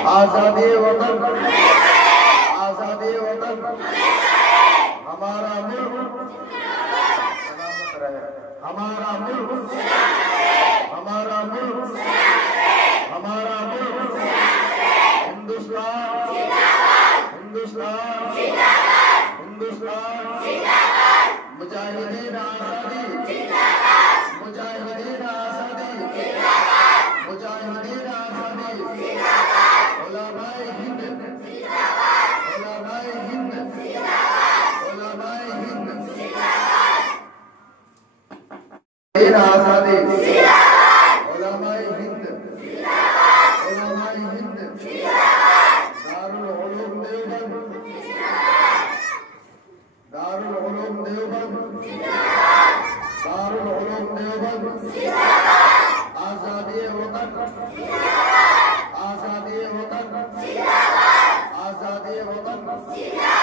आजादी वतन, आजादी वतन, हमारा मुल्क सलामत रहे, हमारा मुल्क, हमारा मुल्क, हमारा मुल्क, हिंदुस्तान, हिंदुस्तान, हिंदुस्तान, मुजाहिदीन आजादी, मुजाहिदीन आजादी, मुजाहिदीन आजादी, उलमाए हिंद, उलमाए हिंद, उलमाए हिंद, आजादी, उलमाए हिंद, उलमाए हिंद, दारुल उलूम देवबंद, दारुल उलूम देवबंद, दारुल उलूम देवबंद, आजादी वतन, आजादी वतन, आजादी वतन।